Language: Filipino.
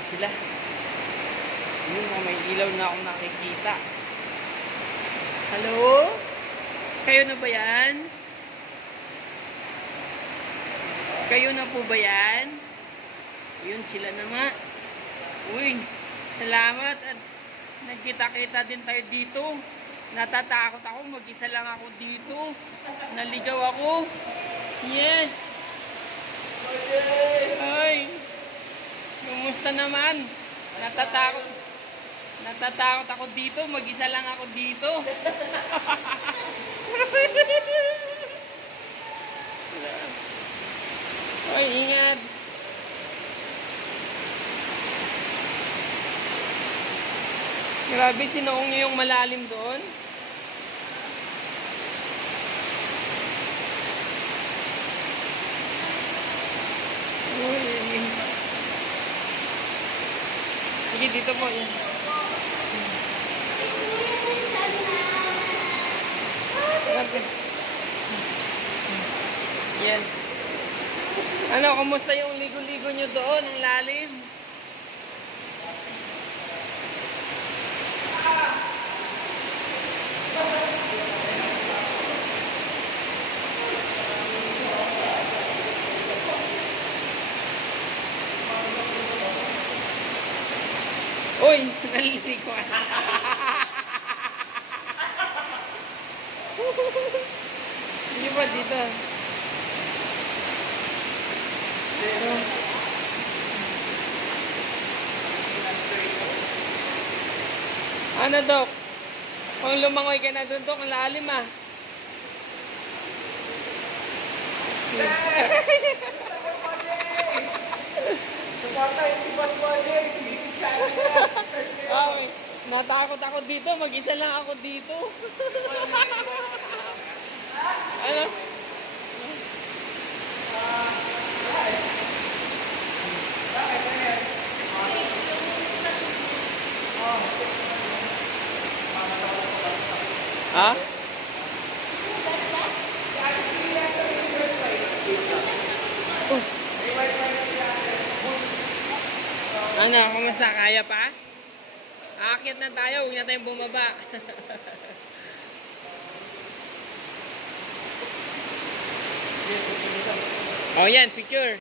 na sila. Yun, may ilaw na akong nakikita. Hello? Kayo na ba yan? Kayo na po ba yan? Yun, sila na nga. Uy, salamat at nagkita-kita din tayo dito. Natatakot ako, mag-isa lang ako dito. Naligaw ako. Yes! Ay! Kumusta naman? Natatakot ako dito, mag-isa lang ako dito. Ay, ingat! Grabe, sinuong niyo yung malalim doon. Sige, dito po. Yes. Ano, kumusta yung ligo-ligo nyo doon? Ang lalim. Uy, naliligo. Hindi ba dito? Pero ano, Dok? Kung lumangoy ka na doon, Dok, ang lalim ah. Suporta yung si Boss Roger, si YouTube channel niya. Okay. Natakot ako dito, mag-isa lang ako dito. Ano? Ha? Ano, kumusta? Kaya pa? Aakyat na tayo, huwag na tayong bumaba. Oh, yan, picture.